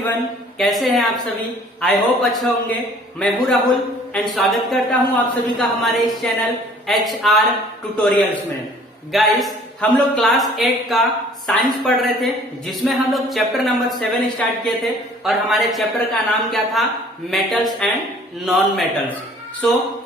Everyone, कैसे हैं आप सभी। आई होप अच्छे होंगे। मैं हूं राहुल एंड स्वागत करता हूं आप सभी का हमारे इस चैनल HR ट्यूटोरियल्स में। गाइस, हम लोग क्लास 8 का साइंस पढ़ रहे थे, जिसमें हम लोग चैप्टर नंबर 7 स्टार्ट किए थे और हमारे चैप्टर का नाम क्या था, मेटल्स एंड नॉन मेटल्स।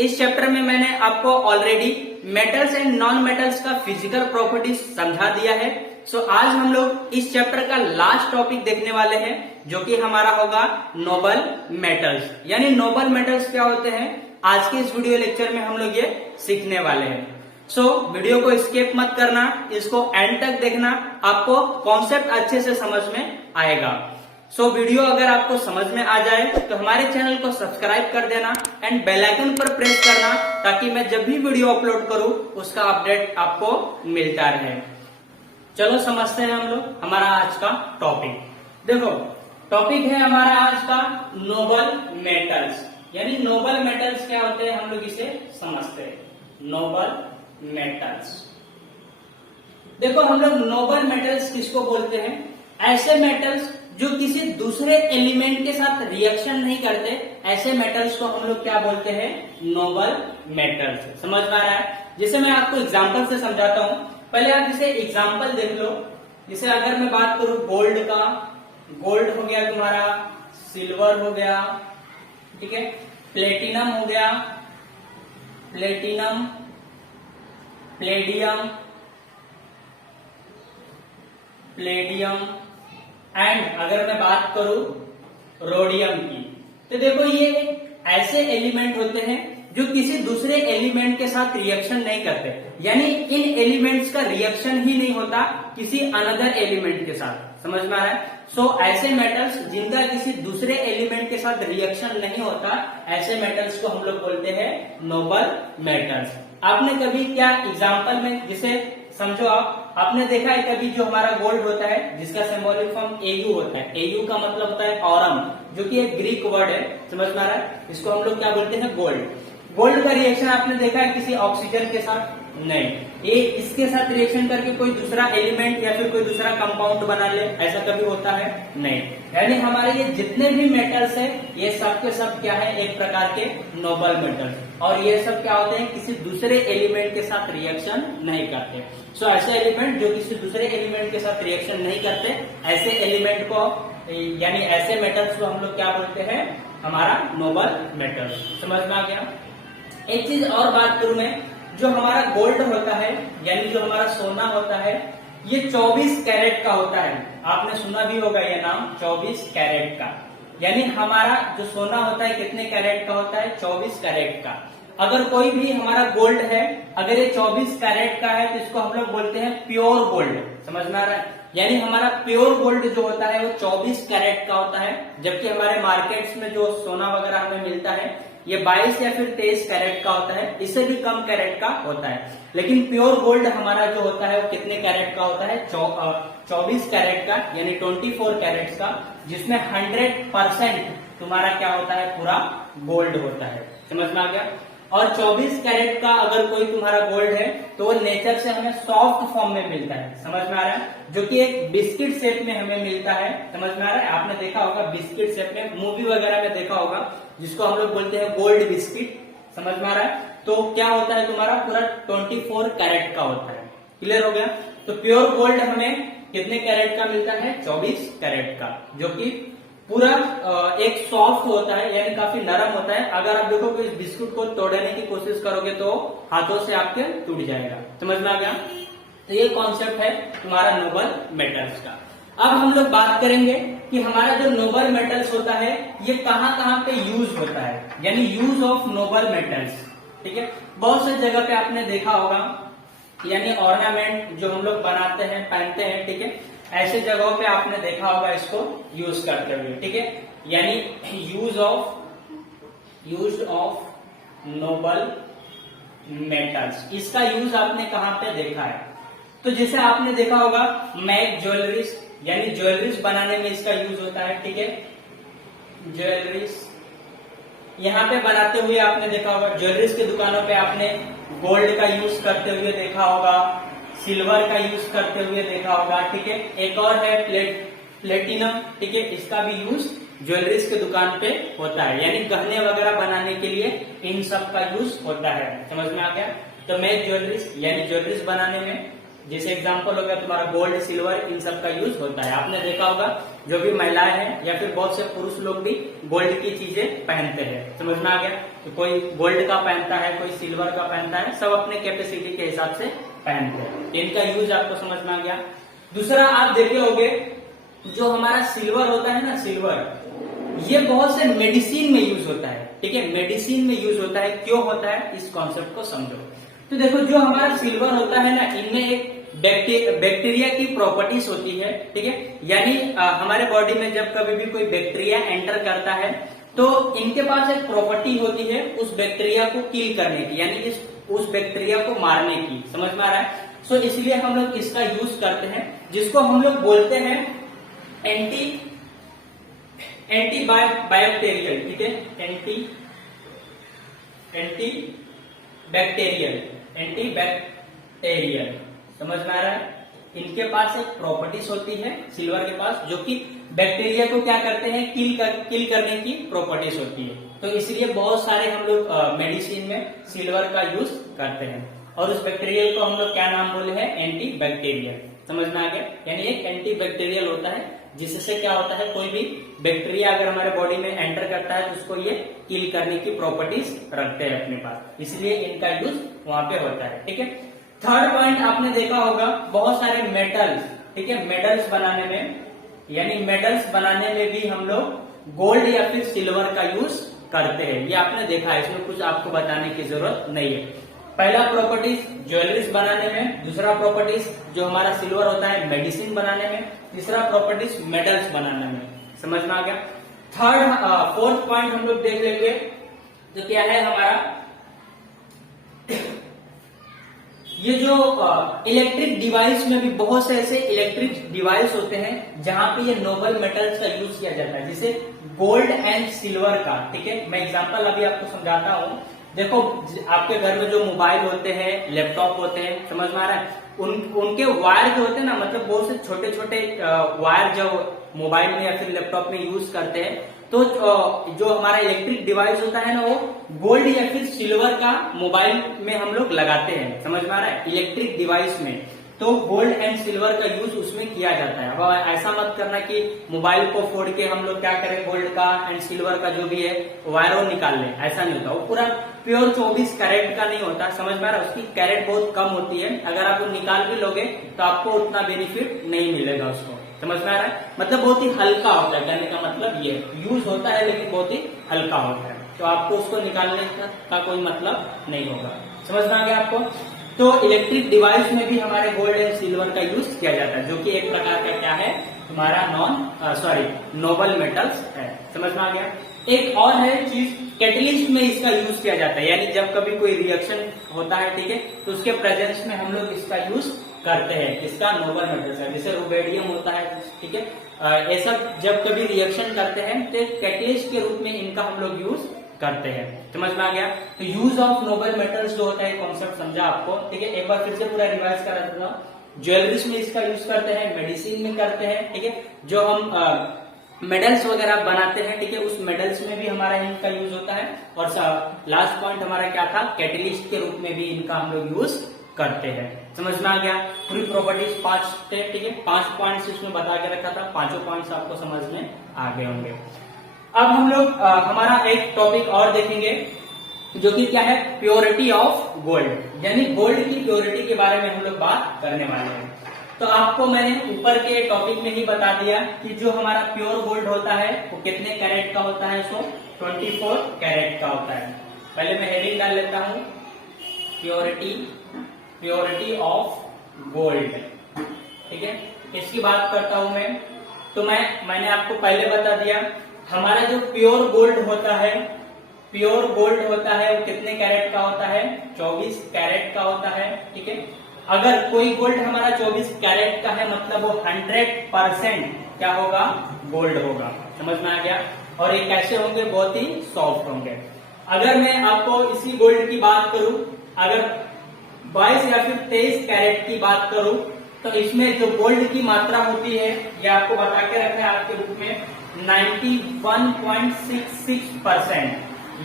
इस चैप्टर में मैंने आपको already metals and non metals का फिजिकल प्रॉपर्टीज समझा दिया है। आज हम लोग इस चैप्टर का लास्ट टॉपिक देखने वाले हैं, जो कि हमारा होगा नोबल मेटल्स। यानी नोबल मेटल्स क्या होते हैं, आज के इस वीडियो लेक्चर में हम लोग ये सीखने वाले हैं। वीडियो को स्किप मत करना, इसको एंड तक देखना, आपको कॉन्सेप्ट अच्छे से समझ में आएगा। वीडियो अगर आपको समझ में आ जाए तो हमारे चैनल को सब्सक्राइब कर देना एंड बेल आइकन पर प्रेस करना, ताकि मैं जब भी वीडियो अपलोड करूं उसका अपडेट आपको मिलता रहे। चलो समझते हैं हम लोग हमारा आज का टॉपिक। देखो, टॉपिक है हमारा आज का नोबल मेटल्स। यानी नोबल मेटल्स क्या होते हैं, हम लोग इसे समझते हैं। नोबल मेटल्स, देखो हम लोग नोबल मेटल्स किसको बोलते हैं, ऐसे मेटल्स जो किसी दूसरे एलिमेंट के साथ रिएक्शन नहीं करते, ऐसे मेटल्स को हम लोग क्या बोलते हैं, नोबल मेटल्स। समझ में आ रहा है। जैसे मैं आपको एग्जांपल से समझाता हूं, पहले आप इसे एग्जांपल देख लो। जैसे अगर मैं बात करूं गोल्ड का, गोल्ड हो गया तुम्हारा, सिल्वर हो गया, ठीक है, प्लेटिनम हो गया, प्लेटिनम, प्लेडियम, प्लेडियम एंड अगर मैं बात करूं रोडियम की, तो देखो ये ऐसे एलिमेंट होते हैं जो किसी दूसरे एलिमेंट के साथ रिएक्शन नहीं करते। यानी इन एलिमेंट्स का रिएक्शन ही नहीं होता किसी अनदर एलिमेंट के साथ। समझ में आ रहा है। ऐसे मेटल्स जिनका किसी दूसरे एलिमेंट के साथ रिएक्शन नहीं होता, ऐसे मेटल्स को हम लोग बोलते हैं नोबल मेटल्स। आपने कभी क्या एग्जाम्पल में, जिसे समझो आपने देखा है कभी, जो हमारा गोल्ड होता है जिसका सिंबॉलिक फॉर्म Au होता है। Au का मतलब होता है ऑरम, जो कि एक ग्रीक वर्ड है। समझ में आ रहा है। इसको हम लोग क्या बोलते हैं, गोल्ड। गोल्ड का रिएक्शन आपने देखा है किसी ऑक्सीजन के साथ? नहीं। ये इसके साथ रिएक्शन करके कोई दूसरा एलिमेंट या फिर कोई दूसरा कंपाउंड बना ले, ऐसा कभी होता है? नहीं। यानी हमारे ये जितने भी मेटल्स है, ये सब के सब क्या है, एक प्रकार के नोबल मेटल्स। और ये सब क्या होते हैं, किसी दूसरे एलिमेंट के साथ रिएक्शन नहीं करते। ऐसे एलिमेंट जो किसी दूसरे एलिमेंट के साथ रिएक्शन नहीं करते, ऐसे एलिमेंट को, यानी ऐसे मेटल्स को हम लोग क्या बोलते हैं, हमारा नोबल मेटल्स। समझ में आ गया। एक चीज और बात करूं मैं, जो हमारा गोल्ड होता है, यानी जो हमारा सोना होता है, ये 24 कैरेट का होता है। आपने सुना भी होगा ये नाम, 24 कैरेट का। यानी हमारा जो सोना होता है कितने कैरेट का होता है, 24 कैरेट का। अगर कोई भी हमारा गोल्ड है, अगर ये 24 कैरेट का है, तो इसको हम लोग बोलते हैं प्योर गोल्ड। समझ में आ रहा है। यानी हमारा प्योर गोल्ड जो होता है वो 24 कैरेट का होता है, जबकि हमारे मार्केट्स में जो सोना वगैरह हमें मिलता है ये 22 या फिर 23 कैरेट का होता है, इससे भी कम कैरेट का होता है। लेकिन प्योर गोल्ड हमारा जो होता है वो कितने कैरेट का होता है, 24 कैरेट का, यानी 24 कैरेट्स का, जिसमें 100% तुम्हारा क्या होता है, पूरा गोल्ड होता है। समझ में आ गया। और 24 कैरेट का अगर कोई तुम्हारा गोल्ड है तो वो नेचर से हमें सॉफ्ट फॉर्म में मिलता है। समझ में आ रहा है। जो कि एक बिस्किट शेप में हमें मिलता है। समझ में आ रहा है। आपने देखा होगा बिस्किट शेप में, मूवी वगैरह में देखा होगा, जिसको हम लोग बोलते हैं गोल्ड बिस्किट। समझ में आ रहा है। तो क्या होता है, तुम्हारा पूरा 24 कैरेट का होता है। क्लियर हो गया। तो प्योर गोल्ड हमें कितने कैरेट का मिलता है, 24 कैरेट का, जो कि पूरा एक सॉफ्ट होता है, यानी काफी नरम होता है। अगर आप देखो कि इस बिस्कुट को तोड़ने की कोशिश करोगे तो हाथों से आपके टूट जाएगा। समझ में आ गया। तो ये कॉन्सेप्ट है तुम्हारा नोबल मेटल्स का। अब हम लोग बात करेंगे कि हमारा जो नोबल मेटल्स होता है ये कहाँ कहाँ पे यूज होता है, यानी यूज ऑफ नोबल मेटल्स। ठीक है। बहुत सी जगह पे आपने देखा होगा, यानी ऑर्नामेंट जो हम लोग बनाते हैं, पहनते हैं, ठीक है, ऐसे जगहों पे आपने देखा होगा इसको यूज करते हुए। ठीक है। यानी यूज ऑफ नोबल मेटल्स, इसका यूज आपने कहां पे देखा है, तो जैसे आपने देखा होगा मैक ज्वेलरीज, यानी ज्वेलरीज बनाने में इसका यूज होता है। ठीक है। ज्वेलरीज यहाँ पे बनाते हुए आपने देखा होगा, ज्वेलरीज की दुकानों पे आपने गोल्ड का यूज करते हुए देखा होगा, सिल्वर का यूज करते हुए देखा होगा। ठीक है। एक और है प्लेटिनम, ठीक है, इसका भी यूज ज्वेलरीज के दुकान पे होता है, यानी गहने वगैरह बनाने के लिए इन सब का यूज होता है। समझ में आ गया? तो मेक ज्वेलरीज यानी ज्वेलरीज बनाने में, जैसे एग्जांपल हो गया तुम्हारा गोल्ड, सिल्वर, इन सब का यूज होता है। आपने देखा होगा जो भी महिलाएं हैं या फिर बहुत से पुरुष लोग भी गोल्ड की चीजें पहनते हैं। समझ में आ गया? तो कोई गोल्ड का पहनता है, कोई सिल्वर का पहनता है, सब अपने कैपेसिटी के हिसाब से पहनते हैं। इनका यूज आपको समझ में आ गया। दूसरा आप देखे होंगे जो हमारा सिल्वर होता है ना, सिल्वर, ये बहुत से मेडिसिन में यूज होता है। ठीक है, मेडिसिन में यूज होता है। क्यों होता है, इस कॉन्सेप्ट को समझो। तो देखो जो हमारा सिल्वर होता है ना, इनमें एक बैक्टीरिया की प्रॉपर्टीज होती है। ठीक है, यानी हमारे बॉडी में जब कभी भी कोई बैक्टीरिया एंटर करता है तो इनके पास एक प्रॉपर्टी होती है उस बैक्टीरिया को किल करने की, यानी उस बैक्टीरिया को मारने की। समझ में आ रहा है? सो इसलिए हम लोग इसका यूज करते हैं, जिसको हम लोग बोलते हैं एंटी बायोक्टेरियल। ठीक है, एंटी बैक्टेरियल। समझ में आ रहा है? इनके पास एक प्रॉपर्टीज होती है सिल्वर के पास, जो कि बैक्टीरिया को क्या करते हैं, किल करने की प्रॉपर्टीज होती है। तो इसलिए बहुत सारे हम लोग मेडिसिन में सिल्वर का यूज करते हैं, और उस बैक्टीरियल को हम लोग क्या नाम बोले हैं, एंटी बैक्टीरियल। समझ में आ गया? यानी एक एंटी बैक्टीरियल होता है, जिससे क्या होता है, कोई भी बैक्टीरिया अगर हमारे बॉडी में एंटर करता है तो उसको ये किल करने की प्रॉपर्टीज रखते हैं अपने पास, इसलिए इनका यूज वहां पे होता है। ठीक है, थर्ड पॉइंट आपने देखा होगा बहुत सारे मेटल्स, ठीक है, मेडल्स बनाने में, यानी मेडल्स बनाने में भी हम लोग गोल्ड या फिर सिल्वर का यूज करते हैं। ये आपने देखा है, इसमें कुछ आपको बताने की जरूरत नहीं है। पहला प्रॉपर्टीज ज्वेलरीज बनाने में, दूसरा प्रॉपर्टीज जो हमारा सिल्वर होता है मेडिसिन बनाने में, तीसरा प्रॉपर्टीज मेडल्स बनाने में। समझ में आ गया? फोर्थ पॉइंट हम लोग देख लेंगे, तो क्या है हमारा, ये जो इलेक्ट्रिक डिवाइस में भी बहुत से ऐसे इलेक्ट्रिक डिवाइस होते हैं जहां पे ये नोबल मेटल्स का यूज किया जाता है, जैसे गोल्ड एंड सिल्वर का। ठीक है, मैं एग्जांपल अभी आपको समझाता हूँ। देखो आपके घर में जो मोबाइल होते हैं, लैपटॉप होते हैं, समझ में आ रहा है, उनके वायर जो होते हैं ना, मतलब बहुत से छोटे छोटे वायर जो मोबाइल में या फिर लैपटॉप में यूज करते हैं, तो जो हमारा इलेक्ट्रिक डिवाइस होता है ना, वो गोल्ड या फिर सिल्वर का मोबाइल में हम लोग लगाते हैं। समझ में आ रहा है? इलेक्ट्रिक डिवाइस में तो गोल्ड एंड सिल्वर का यूज उसमें किया जाता है। अब ऐसा मत करना कि मोबाइल को फोड़ के हम लोग क्या करें, गोल्ड का एंड सिल्वर का जो भी है वायर वो निकाल लें, ऐसा नहीं होता। वो पूरा प्योर 24 कैरेट का नहीं होता। समझ में आ रहा है? उसकी कैरेट बहुत कम होती है, अगर आप वो निकाल भी लोगे तो आपको उतना बेनिफिट नहीं मिलेगा उसको। समझ में आ रहा है? मतलब बहुत ही हल्का होता है, कहने का मतलब ये यूज होता है लेकिन बहुत ही हल्का होता है, तो आपको उसको निकालने का कोई मतलब नहीं होगा। समझ में आ गया आपको? तो इलेक्ट्रिक डिवाइस में भी हमारे गोल्ड एंड सिल्वर का यूज किया जाता है, जो कि एक प्रकार का क्या है, तुम्हारा नोबल मेटल्स है। समझ में आ गया? एक और है चीज, कैटलिस्ट में इसका यूज किया जाता है, यानी जब कभी कोई रिएक्शन होता है, ठीक है, तो उसके प्रेजेंस में हम लोग इसका यूज करते हैं। इसका नोबल मेटल्स है, जैसे रुबेडियम होता है, ठीक है, ऐसा जब कभी रिएक्शन करते हैं तो कैटलिस्ट के रूप में इनका हम लोग यूज करते हैं। समझ में आ गया? तो यूज ऑफ नोबल मेटल्स जो होता है कॉन्सेप्ट समझा आपको, ठीक है। एक बार फिर से पूरा रिवाइज करा देता हूँ। ज्वेलरीज में इसका यूज करते हैं, मेडिसिन में करते हैं, ठीक है, जो हम मेडल्स वगैरह बनाते हैं, ठीक है, उस मेडल्स में भी हमारा इनका यूज होता है। और लास्ट पॉइंट हमारा क्या था, कैटलिस्ट के रूप में भी इनका हम लोग यूज करते हैं। समझ में आ गया? पूरी प्रॉपर्टीज 5 थे, ठीक है, 5 पॉइंट्स इसमें बता के रखा था, 5 पॉइंट्स आपको समझ में आ गए होंगे। अब हम लोग हमारा एक टॉपिक और देखेंगे, जो कि क्या है, प्योरिटी ऑफ गोल्ड, यानी गोल्ड की प्योरिटी के बारे में हम लोग बात करने वाले हैं। तो आपको मैंने ऊपर के टॉपिक में ही बता दिया कि जो हमारा प्योर गोल्ड होता है वो कितने कैरेट का होता है, सो 24 कैरेट का होता है। पहले मैं हेडिंग डाल लेता हूं, प्योरिटी ऑफ गोल्ड, ठीक है। इसकी बात करता हूं मैं, तो मैंने आपको पहले बता दिया हमारा जो प्योर गोल्ड होता है, प्योर गोल्ड होता है वो कितने कैरेट का होता है, 24 कैरेट का होता है, ठीक है। अगर कोई गोल्ड हमारा 24 कैरेट का है, मतलब वो 100% क्या होगा, गोल्ड होगा। समझ में आ गया? और ये कैसे होंगे, बहुत ही सॉफ्ट होंगे। अगर मैं आपको इसी गोल्ड की बात करूं, अगर 22 या फिर 23 कैरेट की बात करूं, तो इसमें जो गोल्ड की मात्रा होती है ये आपको बता के रखना है आपके बुक में 91.66%,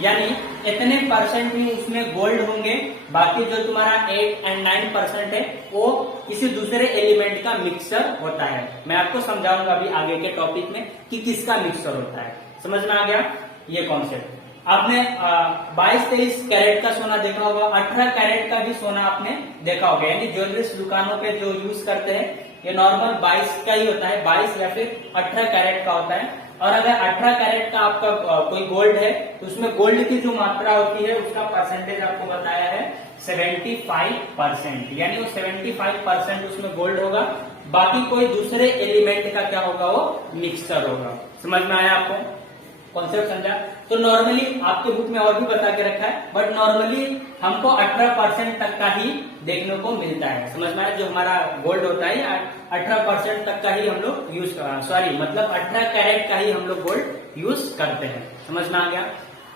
यानी इतने परसेंट ही उसमें गोल्ड होंगे, बाकी जो तुम्हारा 8 और 9% है वो किसी दूसरे एलिमेंट का मिक्सचर होता है। मैं आपको समझाऊंगा अभी आगे के टॉपिक में कि किसका मिक्सचर होता है। समझ में आ गया ये कॉन्सेप्ट। आपने 22-23 कैरेट का सोना देखा होगा, 18 कैरेट का भी सोना आपने देखा होगा, यानी ज्वेलरीज दुकानों पे जो यूज करते हैं ये नॉर्मल 22 का ही होता है, 22 या फिर 18 कैरेट का होता है। और अगर 18 कैरेट का आपका कोई गोल्ड है तो उसमें गोल्ड की जो मात्रा होती है उसका परसेंटेज आपको बताया है 75%, यानी वो 75% उसमें गोल्ड होगा, बाकी कोई दूसरे एलिमेंट का क्या होगा वो मिक्सचर होगा। समझ में आया आपको कॉन्सेप्ट समझा? तो नॉर्मली आपके बुक में और भी बता के रखा है, बट नॉर्मली हमको 18% तक का ही देखने को मिलता है। समझ में आया? जो हमारा गोल्ड होता है 18% तक का ही हम लोग यूज मतलब 18 कैरेट का ही हम लोग गोल्ड यूज करते हैं। समझ में आ गया?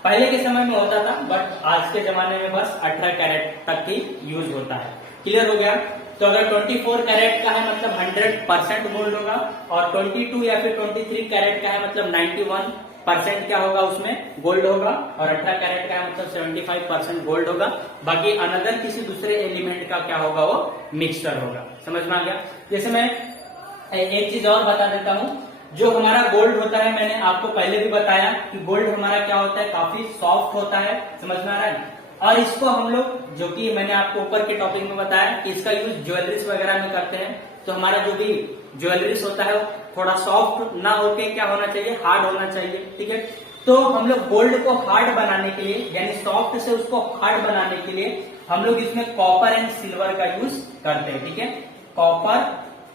पहले के समय में होता था, बट आज के जमाने में बस 18 कैरेट तक ही यूज होता है। क्लियर हो गया? तो अगर 24 कैरेट का है मतलब 100% गोल्ड होगा, और 22 या फिर 23 कैरेट का है मतलब 91% क्या होगा उसमें गोल्ड होगा, और 18 कैरेट का है मतलब 75% गोल्ड होगा, बाकी अनदर किसी दूसरे एलिमेंट का क्या होगा वो मिक्सचर होगा। समझ में आ गया? जैसे मैं एक चीज और बता देता हूँ, जो हमारा गोल्ड होता है मैंने आपको पहले भी बताया कि गोल्ड हमारा क्या होता है, काफी सॉफ्ट होता है। समझ में आ रहा है? और इसको हम लोग, जो कि मैंने आपको ऊपर के टॉपिक में बताया कि इसका यूज ज्वेलरीज वगैरह में करते हैं, तो हमारा जो भी ज्वेलरीज होता है थोड़ा सॉफ्ट ना होके क्या होना चाहिए, हार्ड होना चाहिए। ठीक है? तो हम लोग गोल्ड को हार्ड बनाने के लिए, यानी सॉफ्ट से उसको हार्ड बनाने के लिए हम लोग इसमें कॉपर एंड सिल्वर का यूज करते हैं। ठीक है? कॉपर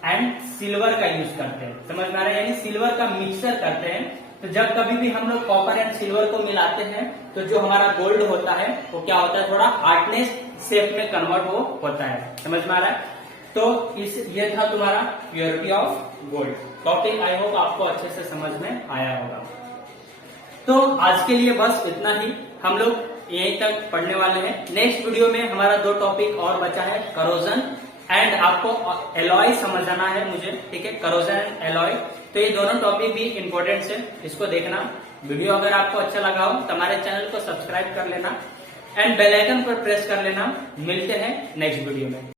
एंड सिल्वर का यूज करते हैं। समझ में आ रहा है? यानी सिल्वर का मिक्सचर करते हैं। तो जब कभी भी हम लोग कॉपर एंड सिल्वर को मिलाते हैं तो जो हमारा गोल्ड होता है वो क्या होता है, थोड़ा हार्डनेस शेप में कन्वर्ट होता है। समझ में आ रहा है? तो ये था तुम्हारा purity of gold topic. I hope आपको अच्छे से समझ में आया होगा। तो आज के लिए बस इतना ही, हम लोग यहीं तक पढ़ने वाले हैं। नेक्स्ट वीडियो में हमारा 2 टॉपिक और बचा है, करोजन एंड आपको एलॉय समझाना है मुझे। ठीक है? करोजन एंड एलॉय, तो ये दोनों टॉपिक भी इंपॉर्टेंट है, इसको देखना। वीडियो अगर आपको अच्छा लगा हो तो हमारे चैनल को सब्सक्राइब कर लेना एंड बेल आइकन पर प्रेस कर लेना। मिलते हैं नेक्स्ट वीडियो में।